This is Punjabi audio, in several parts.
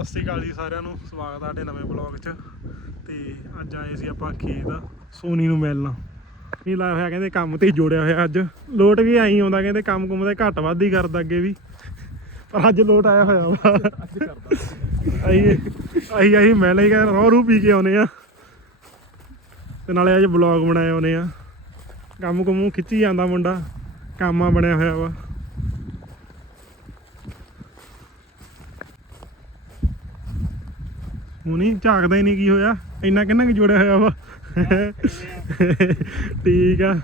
ਸਤਿ ਸ੍ਰੀ ਅਕਾਲ ਜੀ ਸਾਰਿਆਂ ਨੂੰ। ਸਵਾਗਤ ਆ ਸਾਡੇ ਨਵੇਂ ਬਲੌਗ 'ਚ। ਤੇ ਅੱਜ ਆਏ ਸੀ ਆਪਾਂ ਖੇਤ ਸੋਨੀ ਨੂੰ ਮਿਲਣ। ਨਹੀਂ, ਲਾਇਆ ਹੋਇਆ ਕਹਿੰਦੇ ਕੰਮ ਤੇ ਹੀ ਜੋੜਿਆ ਹੋਇਆ ਅੱਜ। ਲੋਟ ਵੀ ਆਈ ਆਉਂਦਾ, ਕਹਿੰਦੇ ਕੰਮ ਕੁਮ ਤੇ ਘੱਟ ਵੱਧ ਹੀ ਕਰਦਾ ਅੱਗੇ ਵੀ। ਪਰ ਅੱਜ ਲੋਟ ਆਇਆ ਹੋਇਆ ਵਾ। ਅਸੀਂ ਅਸੀਂ ਅਸੀਂ ਮਿਲ ਹੀ ਗਏ ਰੋ ਰੂ ਪੀ ਕੇ ਆਉਨੇ ਆ। ਤੇ ਨਾਲੇ ਅੱਜ ਬਲੌਗ ਬਣਾਏ ਆਉਨੇ ਆ। ਕੰਮ ਕੁੰਮ ਖਿੱਚੀ ਜਾਂਦਾ ਮੁੰਡਾ। ਕੰਮਾਂ ਬਣਿਆ ਹੋਇਆ ਵਾ। ਹੁਣੀ ਝਾਕਦਾ ਹੀ ਨਹੀਂ ਕੀ ਹੋਇਆ ਇੰਨਾ ਕਿੰਨਾ ਕਿ ਜੋੜਿਆ ਹੋਇਆ ਵਾ। ਠੀਕ ਆ।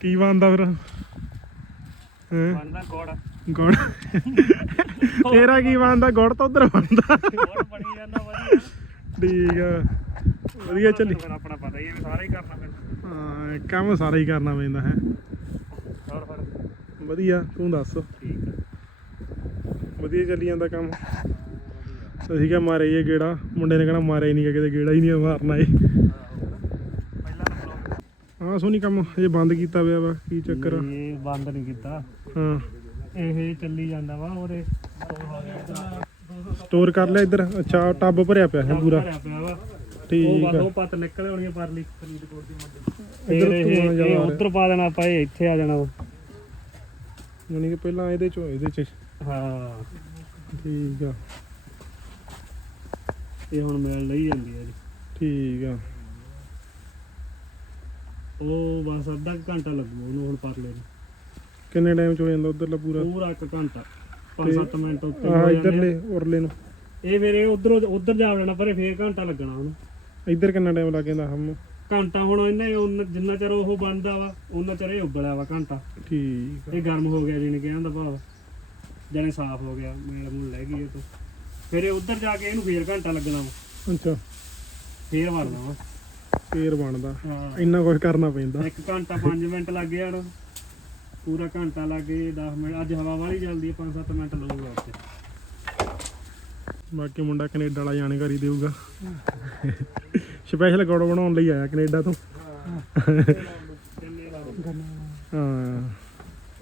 ਕੀ ਬਣਦਾ ਫਿਰ? ਹੈਂ? ਬਣਦਾ ਗੋੜ। ਗੁੜ। ਤੇਰਾ ਕੀ ਬਣਦਾ? ਗੁੜ ਤਾਂ ਉਧਰ ਬਣਦਾ। ਗੋੜ ਬਣੀ ਜਾਂਦਾ ਵਧੀਆ। ਠੀਕ ਆ। ਵਧੀਆ ਚੱਲੀ। ਫਿਰ ਆਪਣਾ ਪਤਾ ਹੀ ਹੈ ਵੀ ਸਾਰਾ ਹੀ ਕਰਨਾ ਪੈਂਦਾ ਹਾਂ ਕੰਮ ਸਾਰਾ ਹੀ ਕਰਨਾ ਪੈਂਦਾ ਹੈ। ਹੋਰ ਫਿਰ? ਵਧੀਆ ਤੂੰ ਦੱਸ। ਠੀਕ ਆ। ਵਧੀਆ ਚੱਲੀ ਜਾਂਦਾ ਕੰਮ। ਅਸੀਂ ਕਿਹਾ ਮਾਰੇ ਇਹ ਗੇੜਾ। ਮੁੰਡੇ ਨੇ ਕਹਿਣਾ ਮਾਰਿਆ ਹੀ ਨਹੀਂ ਕਿਤੇ ਗੇੜਾ ਹੀ ਨਹੀਂ ਮਾਰਨਾ ਇਹ। ਹਾਂ ਸੋਨੀ ਕੰਮ ਇਹ ਬੰਦ ਕੀਤਾ ਪਿਆ ਵਾ ਕੀ ਚੱਕਰ ਆ? ਇਹ ਬੰਦ ਨਹੀਂ ਕੀਤਾ। ਹਾਂ। ਇਹ ਚੱਲੀ ਜਾਂਦਾ ਵਾ ਉਹਦੇ ਸਟੋਰ ਕਰ ਲਿਆ ਇੱਧਰ ਅੱਛਾ ਟੱਬ ਭਰਿਆ ਪਿਆ ਹੈ ਪੂਰਾ। ਉਹ ਠੀਕ ਆ। ਉਹ ਪੱਤ ਨਿਕਲੇ ਹੋਣੀਆਂ ਪਰਲੀ ਫਰੀਦਕੋਟ ਦੀ ਮੰਡੀ। ਇੱਧਰ ਇਹ। ਉੱਧਰ ਪਾ ਦੇਣਾ ਆਪਾਂ ਇਹ ਇੱਥੇ ਆ ਜਾਣਾ ਵਾ। ਯਾਨੀ ਕਿ ਪਹਿਲਾਂ ਇਹਦੇ ਚੋਂ ਇਹਦੇ ਚ। ਹਾਂ। ਠੀਕ ਆ। ਇਹ ਹੁਣ ਮਿਲ ਲਈ ਜਾਂਦੀ ਹੈ ਜੀ। ਠੀਕ ਆ। ਉਹ ਬਸ ਅੱਧਾ ਕੁ ਘੰਟਾ ਲੱਗੂ ਉਹਨੂੰ ਹੁਣ ਪਰਲੇ ਨੂੰ। ਕਿੰਨੇ ਟਾਈਮ ਚ ਹੋ ਜਾਂਦਾ ਉਧਰਲਾ ਪੂਰਾ? ਪੂਰਾ ਇੱਕ ਘੰਟਾ। 5-7 ਮਿੰਟ ਉੱਤੇ ਹੋ ਜਾਂਦੇ ਆ। ਇੱਧਰਲੇ ਉਰਲੇ ਨੂੰ। ਇਹ ਮੇਰੇ ਉਧਰੋਂ ਉਧਰ ਜਾ ਵੜਨਾ ਪਰ ਫੇਰ ਘੰਟਾ ਲੱਗਣਾ ਉਹਨੂੰ। ਇੱਧਰ ਕਿੰਨਾ ਟਾਈਮ ਲੱਗ ਜਾਂਦਾ ਹਮ? ਘੰਟਾ ਹੁਣ ਇਹਨੇ ਉਨ- ਜਿੰਨਾ ਚਿਰ ਉਹ ਬਣਦਾ ਵਾ ਉਹਨਾਂ ਚਿਰ ਇਹ ਉਬਲਿਆ ਵਾ ਘੰਟਾ। ਠੀਕ ਆ। ਇਹ ਗਰਮ ਹੋ ਗਿਆ ਜਿਹਨੇ ਕਹਿਣ ਦਾ ਭਾਵ। ਜਾਨੇ ਸਾਫ਼ ਹੋ ਗਿਆ ਮੇਲ ਮੂਲ ਲੈ ਗਈ ਇਹ ਤੋਂ। ਫਿਰ ਇਹ ਉਧਰ ਜਾ ਕੇ ਇਹਨੂੰ ਫੇਰ ਘੰਟਾ ਲੱਗਣਾ ਵਾ। ਅੱਛਾ। ਫੇਰ ਵੜਨਾ ਵਾ। ਫੇਰ ਬਣਦਾ। ਹਾਂ। ਇੰਨਾ ਕੁਝ ਕਰਨਾ ਪੈਂਦਾ। ਇੱਕ ਘੰਟਾ 5 ਮਿੰਟ ਲੱਗ ਜਾਣ ਪੂਰਾ ਘੰਟਾ ਲੱਗੇ 10 ਮਿੰਟ। ਅੱਜ ਹਵਾ ਵਾਲੀ ਚੱਲਦੀ ਹੈ 5-7 ਮਿੰਟ ਲਊਗਾ ਉੱਥੇ। ਬਾਕੀ ਮੁੰਡਾ ਕੈਨੇਡਾ ਵਾਲਾ ਜਾਣਕਾਰੀ ਦੇਊਗਾ। ਸਪੈਸ਼ਲ ਗੋੜ ਬਣਾਉਣ ਲਈ ਆਇਆ ਕੈਨੇਡਾ ਤੋਂ। ਹਾਂ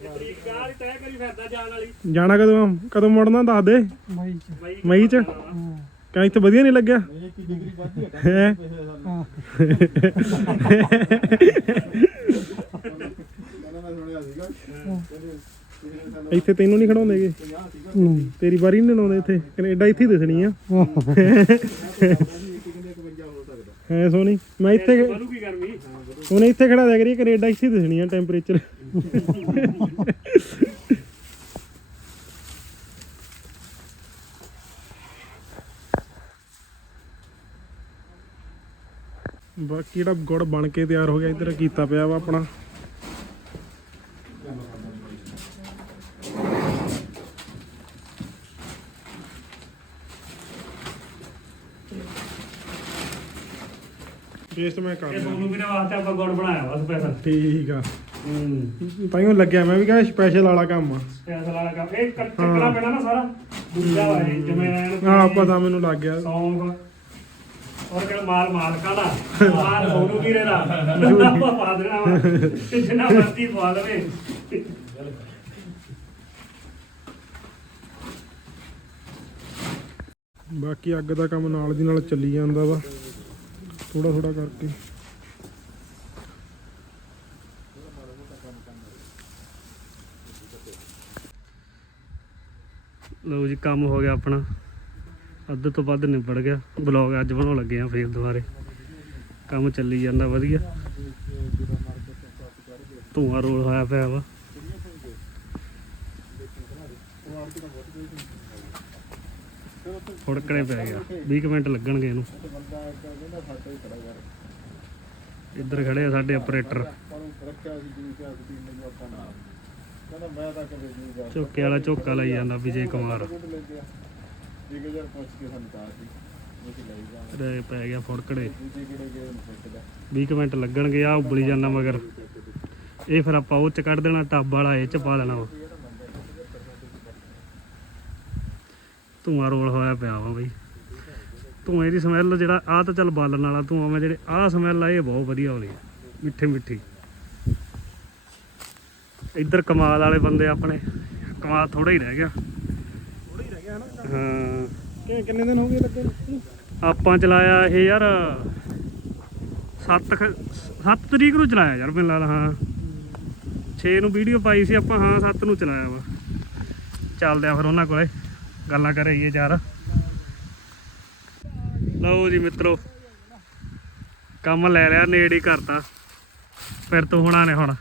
ਇਹ ਤਰੀਕ ਗਾਲ ਤੈਅ ਕਰੀ ਫਿਰਦਾ ਜਾਣ ਵਾਲੀ। ਜਾਣਾ ਕਦੋਂ ਆ? ਕਦੋਂ ਮੁੜਨਾ ਦੱਸ ਦੇ? ਮਈ ਮਈ ਚ ਕਹਿੰਦਾ ਇੱਥੇ ਵਧੀਆ ਨਹੀਂ ਲੱਗਿਆ? ਹੈ ਇੱਥੇ ਤੈਨੂੰ ਨਹੀਂ ਖੜਾਉਂਦੇਗੇ ਤੇਰੀ ਵਾਰੀ ਨਹੀਂ ਲਾਉਂਦੇ ਇੱਥੇ। ਕੈਨੇਡਾ ਇੱਥੇ ਹੀ ਦਿਸਣੀ ਆ। ਹੈ। ਸੋਨੀ ਮੈਂ ਇੱਥੇ ਗਰਮੀ? ਉਹਨੇ ਇੱਥੇ ਖੜਾ ਦਿਆ ਕਰੀ ਕੈਨੇਡਾ ਇੱਥੇ ਹੀ ਦਿਸਣੀ ਆ ਟੈਂਪਰੇਚਰ ਬਾਕੀ ਜਿਹੜਾ ਗੁੜ ਬਣ ਕੇ ਤਿਆਰ ਹੋ ਗਿਆ ਇੱਧਰ ਕੀਤਾ ਪਿਆ ਵਾ ਆਪਣਾ। ਟੇਸਟ ਮੈਂ ਕਰ ਇਹ ਲਿਆ। ਸੋਨੂੰ ਵੀਰੇ ਵਾਸਤੇ ਆਪਾਂ ਗੁੜ ਬਣਾਇਆ ਵਾ ਸਪੈਸ਼ਲ ਠੀਕ ਆ। ਹੂੰ। ਤਾਈਓ ਲੱਗਿਆ ਮੈਂ ਵੀ ਕਿਹਾ ਸਪੈਸ਼ਲ ਵਾਲਾ ਕੰਮ ਆ। ਸਪੈਸ਼ਲ ਵਾਲਾ ਕੰਮ। ਇਹ ਕੱਟ- ਚੱਕਣਾ ਪੈਣਾ ਨਾ ਸਾਰਾ। ਦੂਜਾ ਵਾ ਇਹ ਜਿਵੇਂ ਹਾਂ ਪਤਾ ਮੈਨੂੰ ਲੱਗ ਗਿਆ। ਸੌਂਫ ਔਰ ਕਿਹੜਾ ਮਾਲ ਮਾਲਕਾਂ ਦਾ? ਮਾਲ ਸੋਨੂੰ ਵੀਰੇ ਦਾ। ਆਪਾਂ ਪਾ ਦੇਣਾ ਵਾ ਤੇ ਜਿੰਨਾ ਮਰਜ਼ੀ ਪਾ ਦੇਵੇ। ਬਾਕੀ ਅੱਗ ਦਾ ਕੰਮ ਨਾਲ ਦੀ ਨਾਲ ਚੱਲੀ ਜਾਂਦਾ ਵਾ। ਥੋੜਾ ਥੋੜਾ ਕਰਕੇ। ਲਓ ਜੀ ਕੰਮ ਹੋ ਗਿਆ ਆਪਣਾ। ਅੱਧ ਤੋਂ ਵੱਧ ਨਿਬੜ ਗਿਆ। ਬਲੌਗ ਅੱਜ ਬਣਾਉਣ ਲੱਗੇ ਆ ਫੇਰ ਦੁਬਾਰੇ। ਕੰਮ ਚੱਲੀ ਜਾਂਦਾ ਵਧੀਆ। ਧੂਆਂ ਰੋਲ ਹੋਇਆ ਪਿਆ ਵਾ। ਫੜਕਣੇ ਪੈ ਗਿਆ 20 ਕੁ ਮਿੰਟ ਲੱਗਣਗੇ ਇਹਨੂੰ। ਇੱਧਰ ਖੜੇ ਆ ਸਾਡੇ ਆਪਰੇਟਰ ਝੋਕੇ ਵਾਲਾ ਝੋਕਾ ਲਈ ਜਾਂਦਾ ਵਿਜੇ ਕੁਮਾਰ। ਰੇ ਪੈ ਗਿਆ ਫੜਕੜੇ 20 ਕੁ ਮਿੰਟ ਲੱਗਣਗੇ ਆ ਉਬਲੀ ਜਾਂਦਾ ਮਗਰ। ਇਹ ਫਿਰ ਆਪਾਂ ਉਹ ਚ ਕੱਢ ਦੇਣਾ ਟੱਬ ਵਾਲਾ ਇਹ ਚ ਪਾ ਦੇਣਾ ਵਾ। ਧੂਆਂ ਰੋਲ ਹੋਇਆ ਪਿਆ ਵਾ ਬਈ। ਧੂਏ ਦੀ ਸਮੈਲ ਜਿਹੜਾ ਆ ਤਾਂ ਚੱਲ ਬਾਲਣ ਵਾਲਾ ਧੂਆਂ ਵਾ ਜਿਹੜੇ ਆ ਸਮੈਲ ਆ ਇਹ ਬਹੁਤ ਵਧੀਆ ਆਉਂਦੀ ਮਿੱਠੇ ਮਿੱਠੀ। ਇੱਧਰ ਕਮਾਲ ਵਾਲੇ ਬੰਦੇ ਆਪਣੇ ਕਮਾਲ ਥੋੜਾ ਹੀ ਰਹਿ ਗਿਆ। ਹੀ ਰਹਿ ਗਿਆ ਹਨਾ? ਹਾਂ। ਕਿ- ਕਿੰਨੇ ਦਿਨ ਹੋ ਗਏ ਲੱਗੇ? ਨੂੰ? ਆਪਾਂ ਚਲਾਇਆ ਇਹ ਯਾਰ 7 7 ਤਰੀਕ ਨੂੰ ਚਲਾਇਆ ਯਾਰ ਮੈਨੂੰ ਲੱਗਦਾ ਹਾਂ। 6 ਨੂੰ ਵੀਡੀਓ ਪਾਈ ਸੀ ਆਪਾਂ ਹਾਂ 7 ਨੂੰ ਚਲਾਇਆ ਵਾ। ਚੱਲਦੇ ਆ ਫਿਰ ਉਹਨਾਂ ਕੋਲੇ ਗੱਲਾਂ ਕਰਾਈਏ ਚਾਰ ਲਓ ਜੀ ਮਿੱਤਰੋ ਕੰਮ ਲੈ ਲਿਆ ਨੇੜੇ ਹੀ ਕਰਤਾ। ਫਿਰ ਤੋਂ ਹੁਣਾ ਨੇ ਹੁਣ।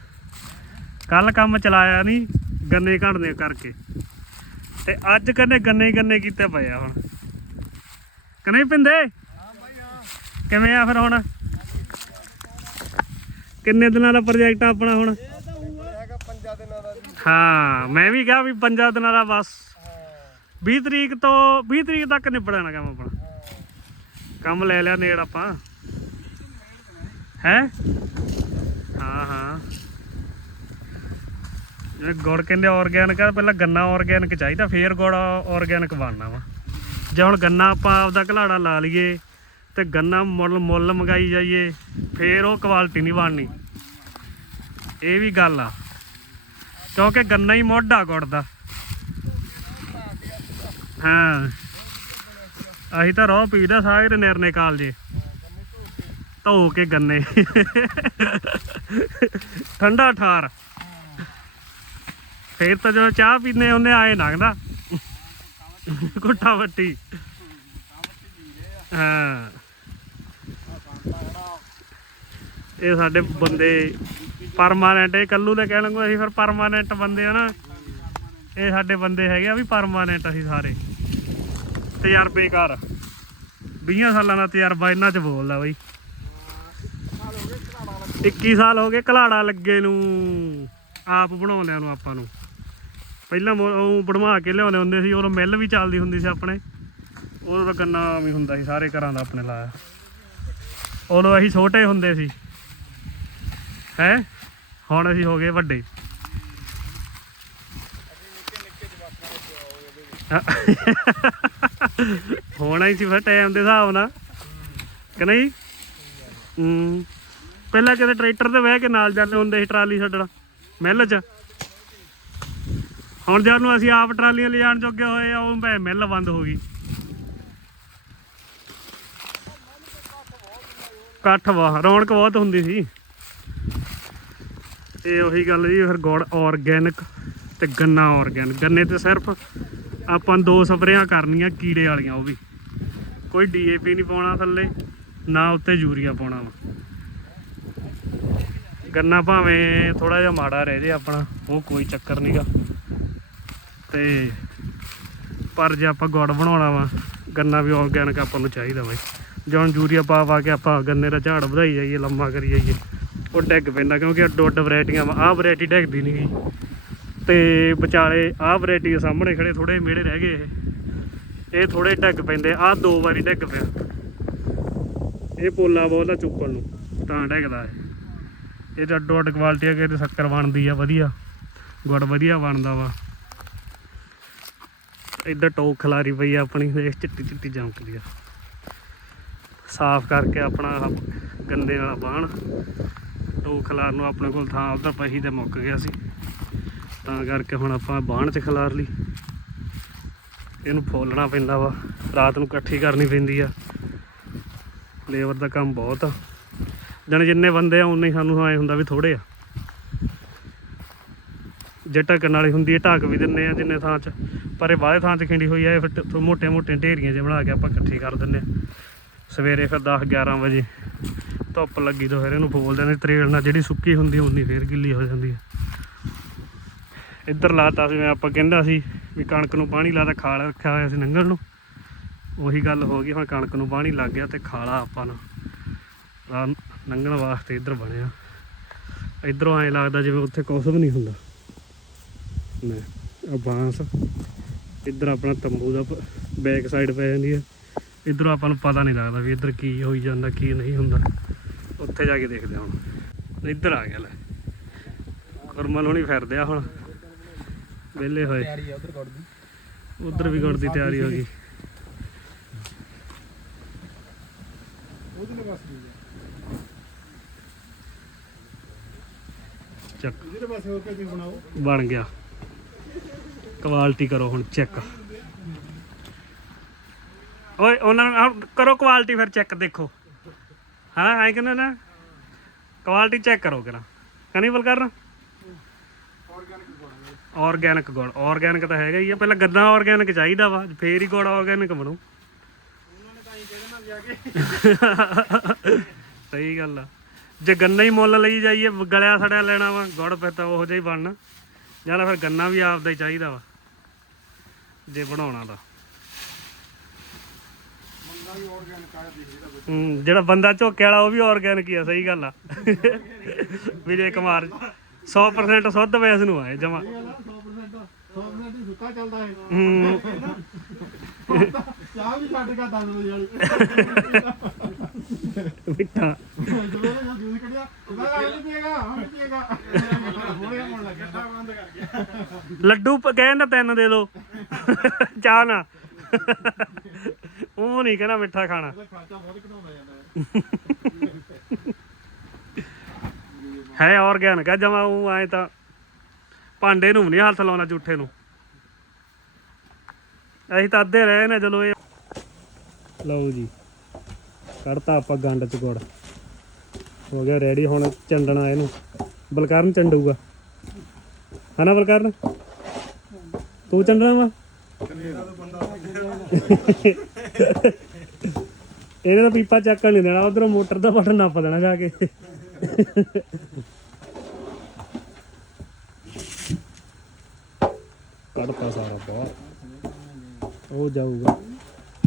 ਕੱਲ ਕੰਮ ਚਲਾਇਆ ਨਹੀਂ ਗੰਨੇ ਘੜਨੇ ਕਰਕੇ। ਤੇ ਅੱਜ ਕਹਿੰਦੇ ਗੰਨੇ ਗੰਨੇ ਕੀਤੇ ਪਏ ਆ ਹੁਣ। ਕਿ ਪਿੰਦੇ? ਕਿਵੇਂ ਆ ਫਿਰ ਹੁਣ? ਕਿੰਨੇ ਦਿਨਾਂ ਦਾ ਪ੍ਰੋਜੈਕਟ ਆ ਆਪਣਾ ਹੁਣ? ਹਾਂ, ਮੈਂ ਵੀ ਕਿਹਾ ਵੀ ਪੰਜਾਂ ਦਿਨਾਂ ਦਾ ਬਸ। 20 ਤਰੀਕ ਤੋਂ 20 ਤਰੀਕ ਤੱਕ ਨਿਬੜਨਾ ਕੰਮ ਆਪਣਾ। ਕੰਮ ਲੈ ਲਿਆ ਨੇੜ ਆਪਾਂ। ਹੈ ਹਾਂ ਜੇ ਗੁੜ ਕਹਿੰਦੇ ਆਰਗੈਨਿਕ ਆ, ਪਹਿਲਾਂ ਗੰਨਾ ਆਰਗੈਨਿਕ ਚਾਹੀਦਾ, ਫੇਰ ਗੁੜ ਆਰਗੈਨਿਕ ਬਣਨਾ ਵਾ। ਜੇ ਹੁਣ ਗੰਨਾ ਆਪਾਂ ਆਪਦਾ ਘਲਾੜਾ ਲਾ ਲਈਏ ਤੇ ਗੰਨਾ ਮੁੱਲ ਮੁੱਲ ਮੰਗਾਈ ਜਾਈਏ, ਫੇਰ ਉਹ ਕੁਆਲਿਟੀ ਨਹੀਂ ਬਣਨੀ। ਇਹ ਵੀ ਗੱਲ ਆ। ਕਿਉਂਕਿ ਗੰਨਾ ਹੀ ਮੋਢਾ ਗੁੜ ਦਾ। ਹਾਂ। ਅਸੀਂ ਤਾਂ ਰੋਹ ਪੀਦਾ ਸਾਰੇ ਨਿਰਨੇ ਕਾਲਜੇ ਧੋ ਕੇ ਗੰਨੇ। ਠੰਡਾ ਠਾਰ। ਫੇਰ ਤਾਂ ਜਦੋਂ ਚਾਹ ਪੀਨੇ ਉਹਨੇ ਆਏ ਲੰਘਦਾ। ਕੁੱਟਾ ਵੱਟੀ ਹਾਂ। ਇਹ ਸਾਡੇ ਬੰਦੇ ਪਰਮਾਨੈਂਟ ਇਹ ਕੱਲੂ ਦੇ ਕਹਿ ਲੰਗੋ ਅਸੀਂ ਫਿਰ ਪਰਮਾਨੈਂਟ ਬੰਦੇ ਆ ਨਾ। ਇਹ ਸਾਡੇ ਬੰਦੇ ਹੈਗੇ ਆ ਵੀ ਪਰਮਾਨੈਂਟ ਅਸੀਂ ਸਾਰੇ। ਤਜਰਬੇਕਾਰ 20 ਸਾਲਾਂ ਦਾ ਤਜਰਬਾ ਇਹਨਾਂ ਚ ਬੋਲਦਾ ਬਈ। 21 ਸਾਲ ਹੋ ਗਏ ਕਲਾੜਾ ਲੱਗੇ ਨੂੰ। ਆਪ ਬਣਾਉਂਦਿਆਂ ਨੂੰ ਆਪਾਂ ਨੂੰ। ਪਹਿਲਾਂ ਉਹ ਬਣਵਾ ਕੇ ਲਿਆਉਂਦੇ ਹੁੰਦੇ ਸੀ, ਉਦੋਂ ਮਿੱਲ ਵੀ ਚੱਲਦੀ ਹੁੰਦੀ ਸੀ ਆਪਣੇ। ਉਦੋਂ ਤਾਂ ਗੰਨਾ ਵੀ ਹੁੰਦਾ ਸੀ, ਸਾਰੇ ਘਰਾਂ ਦਾ ਆਪਣੇ ਲਾਇਆ। ਉਦੋਂ ਅਸੀਂ ਛੋਟੇ ਹੁੰਦੇ ਸੀ। ਹੈ? ਹੁਣ ਅਸੀਂ ਹੋ ਗਏ ਵੱਡੇ। ਹੋਣਾ ਹੀ ਸੀ ਫਿਰ ਟਾਈਮ ਦੇ ਹਿਸਾਬ ਨਾਲ। ਕਿ ਨਹੀਂ? ਹੂੰ। ਪਹਿਲਾਂ ਕਿਤੇ ਟਰੈਕਟਰ ਤੇ ਬਹਿ ਕੇ ਨਾਲ ਜਾਂਦੇ ਹੁੰਦੇ ਸੀ, ਟਰਾਲੀ ਛੱਡਣ। ਮਿੱਲ 'ਚ। ਹੁਣ ਜਦ ਨੂੰ ਅਸੀਂ ਆਪ ਟਰਾਲੀਆਂ ਲਿਜਾਣ ਜੋਗੇ ਹੋਏ ਆ, ਉਹ ਭੈ ਮਿੱਲ ਬੰਦ ਹੋ ਗਈ। ਇਕੱਠ ਵਾ ਰੌਣਕ ਬਹੁਤ ਹੁੰਦੀ ਸੀ। ਇਹ ਉਹੀ ਗੱਲ ਜੀ, ਫਿਰ ਗੁੜ ਆਰਗੈਨਿਕ ਤੇ ਗੰਨਾ ਆਰਗੈਨਿਕ ਗੰਨੇ ਤੇ ਸਿਰਫ ਆਪਾਂ ਦੋ ਸਪਰੇਆਂ ਕਰਨੀਆਂ ਕੀੜੇ ਵਾਲੀਆਂ, ਉਹ ਵੀ। ਕੋਈ ਡੀਏਪੀ ਨਹੀਂ ਪਾਉਣਾ ਥੱਲੇ, ਨਾ ਉੱਤੇ ਯੂਰੀਆ ਪਾਉਣਾ ਵਾ। ਗੰਨਾ ਭਾਵੇਂ ਥੋੜਾ ਜਿਹਾ ਮਾੜਾ ਰਹਿ ਜੇ ਆਪਣਾ, ਉਹ ਕੋਈ ਚੱਕਰ ਨਹੀਂਗਾ ਤੇ ਪਰ ਜੇ ਆਪਾਂ ਗੁੜ ਬਣਾਉਣਾ ਵਾ, ਗੰਨਾ ਵੀ ਆਰਗੈਨਿਕ ਆਪਾਂ ਨੂੰ ਚਾਹੀਦਾ ਬਾਈ। ਜਦੋਂ ਯੂਰੀਆ ਪਾ ਪਾ ਕੇ ਆਪਾਂ ਗੰਨੇ ਦਾ ਝਾੜ ਵਧਾਈ ਜਾਈਏ, ਲੰਮਾ ਕਰੀ ਜਾਈਏ। ਉਹ ਡਿੱਗ ਪੈਂਦਾ ਕਿਉਂਕਿ ਅੱਡੋ ਅੱਡ ਵੈਰਾਈਟੀਆਂ ਵਾ, ਆਹ ਵੈਰਾਈਟੀ ਡਿੱਗਦੀ ਨਹੀਂ ਗਈ। ਤੇ ਵਿਚਾਲੇ ਆਹ ਵੈਰਾਈਟੀ ਦੇ ਸਾਹਮਣੇ ਖੜੇ ਥੋੜੇ ਮੇੜੇ ਰਹਿ ਗਏ ਇਹ। ਇਹ ਥੋੜੇ ਡਿੱਗ ਪੈਂਦੇ, ਆਹ ਦੋ ਵਾਰੀ ਡਿੱਗ ਪਿਆ। ਇਹ ਪੋਲਾ ਬਹੁਤਾ ਚੁੱਕਣ ਨੂੰ, ਤਾਂ ਡਿੱਗਦਾ ਹੈ ਇਹ ਤਾਂ ਅੱਡੋ ਅੱਡ ਕੁਆਲਿਟੀ ਆ ਕਿ ਇਹਦੇ ਸ਼ੱਕਰ ਬਣਦੀ ਆ, ਵਧੀਆ। ਗੁੜ ਵਧੀਆ ਬਣਦਾ ਵਾ। ਇੱਧਰ ਟੋਕ ਖਲਾਰੀ ਪਈ ਆ ਆਪਣੀ ਦੇਖ ਚਿੱਟੀ ਚਿੱਟੀ ਚਮਕਦੀ ਆ। ਸਾਫ਼ ਕਰਕੇ ਆਪਣਾ ਗੰਦੇ ਵਾਲਾ ਬਾਣ। ਟੋਕ ਖਲਾਰ ਨੂੰ ਆਪਣੇ ਕੋਲ ਥਾਂ ਉਧਰ ਪਹੀ ਤੇ ਮੁੱਕ ਗਿਆ ਸੀ। ਤਾਂ ਕਰਕੇ ਹੁਣ ਆਪਾਂ ਬਾਣ 'ਚ ਖਲਾਰ ਲਈ। ਇਹਨੂੰ ਫੋਲਣਾ ਪੈਂਦਾ ਵਾ। ਰਾਤ ਨੂੰ ਇਕੱਠੀ ਕਰਨੀ ਪੈਂਦੀ ਆ। ਲੇਬਰ ਦਾ ਕੰਮ ਬਹੁਤ ਆ। ਜਣ ਜਿੰਨੇ ਬੰਦੇ ਆ ਉਨੇ ਹੀ ਸਾਨੂੰ ਐ ਹੁੰਦਾ ਵੀ ਥੋੜੇ ਆ। ਜੇ ਢੱਕਣ ਵਾਲੀ ਹੁੰਦੀ ਹੈ, ਢੱਕ ਵੀ ਦਿੰਨੇ ਆ ਜਿੰਨੇ ਥਾਂ 'ਚ। ਪਰ ਇਹ ਬਾਹਲੇ ਥਾਂ 'ਚ ਖਿੰਡੀ ਹੋਈ ਆ, ਇਹ ਫਿਰ ਮੋਟੇ ਮੋਟੇ ਢੇਰੀਆਂ ਜਿਹੇ ਬਣਾ ਕੇ ਆਪਾਂ ਇਕੱਠੀ ਕਰ ਦਿੰਨੇ ਆ ਸਵੇਰੇ ਫਿਰ 10 11 ਵਜੇ ਧੁੱਪ ਲੱਗੀ ਤਾਂ ਫਿਰ ਇਹਨੂੰ ਫੋਲਦੇ ਨੇ ਤਰੇਲ ਨਾਲ, ਜਿਹੜੀ ਸੁੱਕੀ ਹੁੰਦੀ ਉਨੀ ਫਿਰ ਗਿੱਲੀ ਹੋ ਜਾਂਦੀ ਹੈ ਇੱਧਰ ਲਾਤਾ ਸੀ ਮੈਂ, ਆਪਾਂ ਕਹਿੰਦਾ ਸੀ ਵੀ ਕਣਕ ਨੂੰ ਪਾਣੀ ਲਾਤਾ ਖਾਲ ਰੱਖਿਆ ਹੋਇਆ ਸੀ ਨੰਗਲ ਨੂੰ। ਉਹੀ ਗੱਲ ਹੋ ਗਈ, ਹੁਣ ਕਣਕ ਨੂੰ ਪਾਣੀ ਲੱਗ ਗਿਆ ਤੇ ਖਾਲਾ ਆਪਾਂ ਨੂੰ। ਰਾਹ ਲੰਘਣ ਵਾਸਤੇ ਇੱਧਰ ਬਣਿਆ। ਇੱਧਰੋਂ ਐਂ ਲੱਗਦਾ ਜਿਵੇਂ ਉੱਥੇ ਕੁਛ ਵੀ ਨਹੀਂ ਹੁੰਦਾ। ਲੈ ਆ ਬਾਂਸ ਇੱਧਰ ਆਪਣਾ ਤੰਬੂ ਦਾ ਬੈਕ ਸਾਈਡ ਪੈ ਜਾਂਦੀ ਹੈ। ਇੱਧਰੋਂ ਆਪਾਂ ਨੂੰ ਪਤਾ ਨਹੀਂ ਲੱਗਦਾ ਵੀ ਇੱਧਰ ਕੀ ਹੋਈ ਜਾਂਦਾ ਕੀ ਨਹੀਂ ਹੁੰਦਾ। ਉੱਥੇ ਜਾ ਕੇ ਦੇਖਦੇ ਹਾਂ ਹੁਣ। ਇੱਧਰ ਆ ਗਿਆ ਲੈ। ਕਰਮਲ ਹੁਣੀ ਫਿਰਦੇ ਆ ਹੁਣ। ਵਿਹਲੇ ਹੋਏ। ਉਧਰ ਵੀ ਗੁੜ ਦੀ ਤਿਆਰੀ ਹੋ ਗਈ। ਚੱਕ। ਬਣ ਗਿਆ। ਕੁਆਲਿਟੀ ਕਰੋ ਹੁਣ ਚੈੱਕ ਓਏ, ਉਹਨਾਂ ਨੂੰ ਕਰੋ ਕੁਆਲਿਟੀ ਫਿਰ ਚੈੱਕ ਦੇਖੋ। ਹਾਂ, ਐ ਕਹਿੰਦੇ ਨਾ ਕੁਆਲਿਟੀ ਚੈੱਕ ਕਰੋ ਕਰਾ ਕਨੀ ਕਰਨਾ ਆਰਗੈਨਿਕ ਗੁੜ। ਆਰਗੈਨਿਕ ਤਾਂ ਹੈਗਾ ਹੀ ਆ, ਪਹਿਲਾਂ ਗੰਨਾ ਆਰਗੈਨਿਕ ਚਾਹੀਦਾ ਵਾ, ਫੇਰ ਹੀ ਗੁੜ ਆਰਗੈਨਿਕ ਬਣੂ। ਸਹੀ ਗੱਲ ਆ। ਜੇ ਗੰਨਾ ਹੀ ਮੁੱਲ ਲਈ ਜਾਈਏ, ਗਲਿਆ ਸੜਿਆ ਲੈਣਾ ਵਾ, ਗੁੜ ਫਿਰ ਤਾਂ ਉਹੋ ਜਿਹਾ ਹੀ ਬਣਨਾ। ਜਾਂ ਫਿਰ ਗੰਨਾ ਵੀ ਆਪਦਾ ਹੀ ਚਾਹੀਦਾ ਵਾ। ਜੇ ਬਣਾਉਣਾ ਤਾਂ। ਹੂੰ ਜਿਹੜਾ ਬੰਦਾ ਝੋਕੇ ਵਾਲਾ ਉਹ ਵੀ ਆਰਗੈਨਿਕ ਹੀ ਆ ਸਹੀ ਗੱਲ ਆ। ਵਿਜੇ ਕੁਮਾਰ 100% ਸ਼ੁੱਧ ਵੈਸ ਨੂੰ ਆਏ ਜਮਾ। 100% 100% ਹੀ ਸੁੱਕਾ ਚੱਲਦਾ ਹੈ ਹੂੰ। ਚਾਹ ਵੀ ਛੱਡ ਕੇ 10 ਵਜੇ ਵਾਲੀ ਮਿੱਠਾ। ਜਦੋਂ ਇਹ ਜੂਸ ਕੱਢਿਆ ਉਹਦਾ ਆ ਨਹੀਂ ਪੀਏਗਾ ਆ ਨਹੀਂ ਪੀਏਗਾ। ਹੋਇਆ ਮੋੜ ਲੱਗਾ ਬੰਦ ਕਰ ਗਿਆ। ਲੱਡੂ ਕਹਿੰਦਾ ਤਿੰਨ ਦੇ ਦੋ। ਚਾਹ ਨਾ ਉਹ ਨਹੀਂ ਕਹਿੰਦਾ ਮਿੱਠਾ ਖਾਣਾ। ਉਹਦਾ ਖਰਚਾ ਬਹੁਤ ਘਟਾਉਂਦਾ ਜਾਂਦਾ ਹੈ। ਹੈ ਆਰਗੈਨਿਕ ਆ ਜਮਾ ਉਹ ਐ ਤਾਂ ਭਾਂਡੇ ਨੂੰ ਨਹੀਂ ਹੱਥ ਲਾਉਣਾ ਝੂਠੇ ਨੂੰ। ਅਸੀਂ ਤਾਂ ਅੱਧੇ ਰਹੇ ਨੇ ਚਲੋ ਇਹ ਲਓ ਜੀ ਕੱਢਤਾ ਆਪਾਂ ਗੰਡ ਚ ਗੁੜ। ਹੋ ਗਿਆ ਰੈਡੀ ਹੁਣ ਚੰਡਣਾ ਇਹਨੂੰ। ਬਲਕਰਨ ਚੰਡੂਗਾ। ਹਨਾ ਬਲਕਰਨ? ਤੂੰ ਚੰਡਣਾ ਵਾ। ਇਹਨੇ ਤਾਂ ਪੀਪਾ ਚੱਕਣ ਨਹੀਂ ਦੇਣਾ ਉਧਰੋਂ ਮੋਟਰ ਦਾ ਬਟਨ ਨੱਪ ਦੇਣਾ ਜਾ ਕੇ। ਕੱਢਤਾ ਸਾਰਾ ਬਾਹਰ। ਉਹ ਜਾਊਗਾ।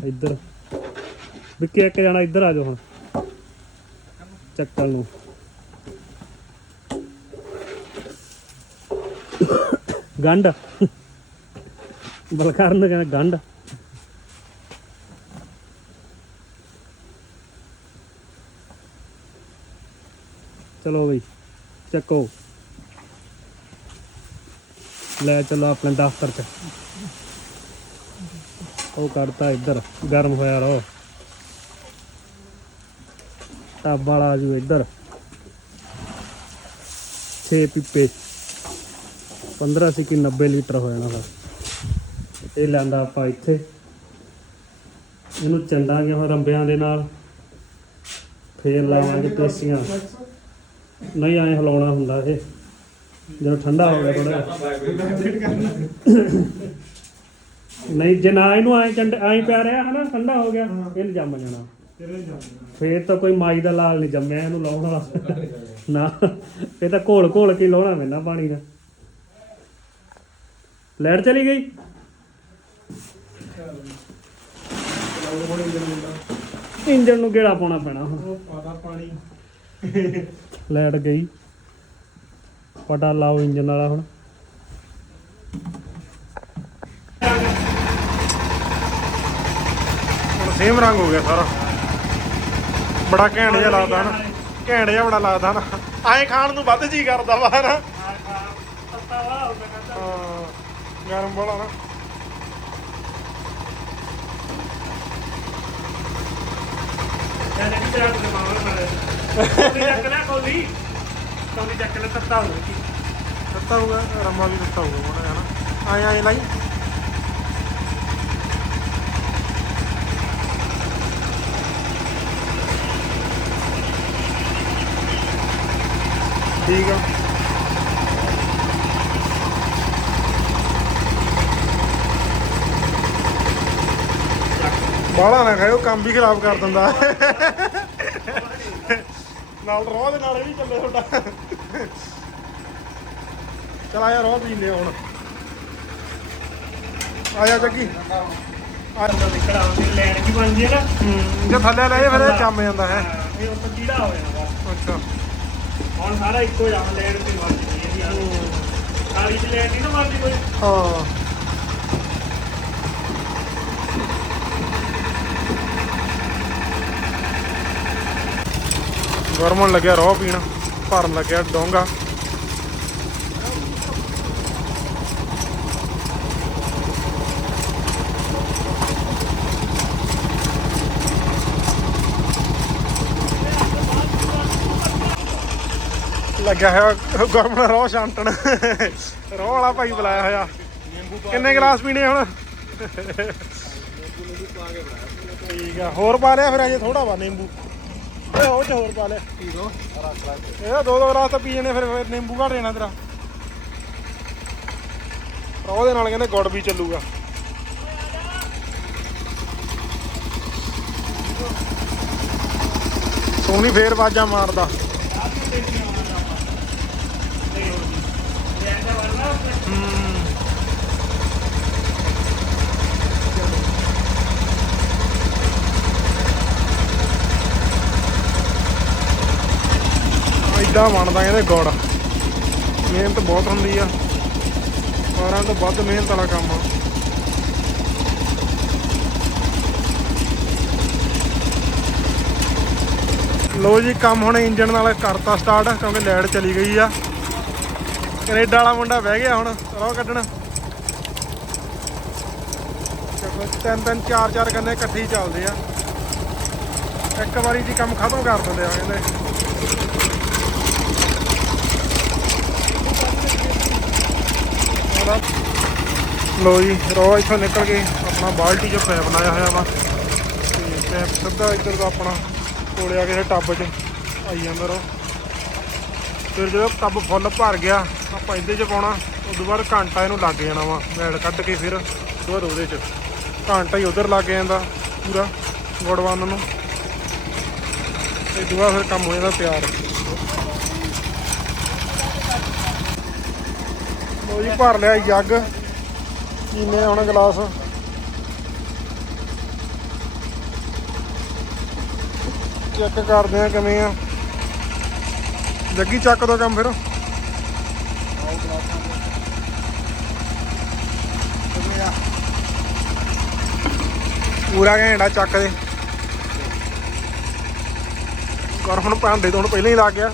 ਇੱਧਰ। ਵਿੱਕੀ ਇੱਕ ਜਾਣਾ ਇੱਧਰ ਆ ਜਾਓ ਹੁਣ। ਚੱਕਲ ਨੂੰ। ਗੰਢ। ਬਲਕਰਨ ਕਹਿੰਦਾ ਗੰਢ। ਚਲੋ ਬਈ, ਚੱਕੋ। ਲੈ ਚਲੋ ਆਪਣੇ ਦਫ਼ਤਰ ਚ। ਉਹ ਕਰਤਾ ਇੱਧਰ, ਗਰਮ ਹੋਇਆ ਰੋ। ਟੱਬ ਵਾਲਾ ਜੂ ਇੱਧਰ। 6 ਪੀਪੇ। 15 ਸੀ ਕਿ 90 ਲੀਟਰ ਹੋ ਜਾਣਾ ਦਾ ਇਹ ਲੈਂਦਾ ਆਪਾਂ ਇੱਥੇ। ਇਹਨੂੰ ਚੰਡਾਂਗੇ ਹੁਣ ਰੰਬਿਆਂ ਦੇ ਨਾਲ। ਫੇਰ ਲਾਵਾਂਗੇ ਪੇਸੀਆਂ। ਨਹੀਂ, ਐਂ ਹਿਲਾਉਣਾ ਹੁੰਦਾ ਇਹ। ਜਦੋਂ ਠੰਡਾ ਹੋ ਗਿਆ ਥੋੜਾ ਨਹੀਂ, ਜੇ ਨਾ ਇਹਨੂੰ ਐਂ ਚੰਡ ਐਂ ਪਿਆ ਰਿਹਾ ਹਨਾ, ਠੰਡਾ ਹੋ ਗਿਆ ਇਹਨੂੰ ਜੰਮ ਜਾਣਾ। ਫੇਰ ਤਾਂ ਕੋਈ ਮਾਈ ਦਾ ਲਾਲ ਨਹੀਂ ਜੰਮਿਆ ਇਹਨੂੰ ਲਾਉਣ ਵਾਲਾ। ਨਾ, ਇਹ ਤਾਂ ਘੋਲ ਘੋਲ ਕੇ ਲਾਉਣਾ ਮੈਨਾਂ ਪਾਣੀ ਦਾ। ਲੈਟ ਚਲੀ ਗਈ? ਇੰਜਨ ਨੂੰ ਗੇੜਾ ਪਾਉਣਾ ਪੈਣਾ ਹੁਣ? ਉਹ ਪਾਦਾ ਪਾਣੀ। ਲਾਈਟ ਗਈ। ਪਟਾ ਲਾਓ ਇੰਜਨ ਵਾਲਾ ਹੁਣ। ਹੁਣ ਸੇਮ ਰੰਗ ਹੋ ਗਿਆ ਸਾਰਾ। ਬੜਾ ਘੈਂਟ ਜਿਹਾ ਲੱਗਦਾ ਨਾ। ਘੈਂਟ ਜਿਹਾ ਬੜਾ ਲੱਗਦਾ ਨਾ। ਐਂ ਖਾਣ ਨੂੰ ਵੱਧ ਜੀ ਕਰਦਾ ਵਾ ਨਾ। ਹਾਂ ਗਰਮ ਬੜਾ ਨਾ। ਚੱਕ ਲੈ ਕੋਲੀ ਕੋਲੀ ਚੱਕ ਲੈ ਤੱਤਾ ਹੋ ਗਈ ਦਿੱਤਾ ਹੋਊਗਾ ਰਮਾ ਵੀ ਦਿੱਤਾ ਹੋਊਗਾ ਮੋੜਾ ਹੈ ਨਾ ਐਂ ਐਂ ਲਾਈ ਠੀਕ ਆ। ਬਾਹਲਾ ਨਾ ਖਾਇਓ ਕੰਮ ਵੀ ਖਰਾਬ ਕਰ ਦਿੰਦਾ। ਨਾਲ ਰੋਹ ਦੇ ਨਾਲ ਇਹ ਵੀ ਚੱਲੇ ਤੁਹਾਡਾ। ਚਲ ਆਇਆ ਰੋਹ ਪੀਨੇ ਆ ਹੁਣ। ਆਇਆ ਜੱਗੀ ਨਿਕਲ ਆਉਂਦੀ ਲੈਣ ਕੀ ਬਣ ਜੇ ਨਾ ਜੇ ਥੱਲੇ ਲੈ ਜਾ ਫਿਰ ਇਹ ਜੰਮ ਜਾਂਦਾ ਹੈ। ਇਹ ਉੱਤੇ ਕੀੜਾ ਹੋ ਜਾਂਦਾ ਅੱਛਾ। ਹੁਣ ਸਾਰਾ ਇੱਕੋ ਜਮ ਲੈਣ ਤੇ ਮਰ ਹੈ ਜੀ। ਕਾਲੀ ਚ ਲੈਣ ਨਹੀਂ ਨਾ ਮਰਦੀ ਕੋਈ। ਹਾਂ। ਗਰਮਣ ਲੱਗਿਆ, ਰੋਹ ਪੀਣ, ਭਰਨ ਲੱਗਿਆ ਡੋਂਗਾ ਲੱਗਿਆ ਹੋਇਆ ਗਰਮਣ ਰੋਹ ਛਾਂਟਣ। ਰੋਹ ਵਾਲਾ ਭਾਈ ਬੁਲਾਇਆ ਹੋਇਆ। ਕਿੰਨੇ ਗਲਾਸ ਪੀਣੇ ਹੁਣ? ਠੀਕ ਆ, ਹੋਰ ਪਾ ਲਿਆ ਫਿਰ ਅਜੇ ਥੋੜਾ ਵਾ ਨਿੰਬੂ। ਓਏ ਉਹ ਚ ਹੋਰ ਪਾ ਲਿਆ ਠੀਕ ਹੋ ਇਹਦਾ ਦੋ ਦੋ ਗਲਾਸ ਪੀ ਜਣੇ ਫਿਰ ਫਿਰ ਨਿੰਬੂ ਘੱਟ ਜਾਣਾ ਤੇਰਾ। ਉਹਦੇ ਨਾਲ ਕਹਿੰਦੇ ਗੁੜ ਵੀ ਚੱਲੂਗਾ। ਸੋਨੀ ਫੇਰ ਬਾਜਾ ਮਾਰਦਾ। ਹੂੰ। ਇਦਾਂ ਬਣਦਾ ਕਹਿੰਦੇ ਗੁੜ। ਮਿਹਨਤ ਬਹੁਤ ਹੁੰਦੀ ਆ। ਸਾਰਿਆਂ ਤੋਂ ਵੱਧ ਮਿਹਨਤ ਵਾਲਾ ਕੰਮ ਆ। ਲੋ ਜੀ, ਕੰਮ ਹੁਣ ਇੰਜਨ ਨਾਲ ਕਰਤਾ ਸਟਾਰਟ ਕਿਉਂਕਿ ਲਾਈਟ ਚਲੀ ਗਈ ਆ। ਕੈਨੇਡਾ ਵਾਲਾ ਮੁੰਡਾ ਬਹਿ ਗਿਆ ਹੁਣ ਰੋ ਕੱਢਣ। ਦੇਖੋ, ਤਿੰਨ ਤਿੰਨ, ਚਾਰ ਚਾਰ ਗੰਨੇ ਇਕੱਠੇ ਚੱਲਦੇ ਆ। ਇੱਕ ਵਾਰੀ ਦੀ ਕੰਮ ਖਤਮ ਕਰ ਦਿੰਦੇ ਆ ਕਹਿੰਦੇ ਲੋ ਜੀ ਰੋ ਇੱਥੋਂ ਨਿਕਲ ਕੇ ਆਪਣਾ ਬਾਲਟੀ 'ਚ ਪੈਪ ਲਾਇਆ ਹੋਇਆ ਵਾ। ਤੇ ਪੈਪ ਸਿੱਧਾ ਇੱਧਰ ਦਾ ਆਪਣਾ ਕੋਲੇ ਆ ਕੇ ਟੱਬ 'ਚ ਆਈ ਜਾਂਦਾ ਰੋ ਫਿਰ ਜਦੋਂ ਟੱਬ ਫੁੱਲ ਭਰ ਗਿਆ, ਆਪਾਂ ਇਹਦੇ 'ਚ ਪਾਉਣਾ ਉਸ ਤੋਂ ਬਾਅਦ ਘੰਟਾ ਇਹਨੂੰ ਲੱਗ ਜਾਣਾ ਵਾ, ਮੈਲ ਕੱਢ ਕੇ ਫਿਰ ਉਸ ਤੋਂ ਬਾਅਦ ਉਹਦੇ 'ਚ। ਘੰਟਾ ਹੀ ਉਧਰ ਲੱਗ ਜਾਂਦਾ ਪੂਰਾ ਗੁੜਵਾਨ ਨੂੰ। ਤੇ ਦੁਆ ਫਿਰ ਕੰਮ ਹੋ ਜਾਂਦਾ ਤਿਆਰ। ਲੋ ਜੀ, ਭਰ ਲਿਆ ਜੱਗ। ਪੀਨੇ ਹੁਣ ਗਲਾਸ? ਚੈੱਕ ਕਰਦੇ ਆ ਕਿਵੇਂ ਆ। ਜੱਗੀ, ਚੱਕ ਦੋ ਕੰਮ ਫਿਰ। ਪੂਰਾ ਘੰਟਾ ਚੱਕ ਦੇ। ਕਰ ਹੁਣ ਭਾਂਡੇ ਤੋਂ ਹੁਣ ਪਹਿਲਾਂ ਹੀ ਲੱਗ ਗਿਆ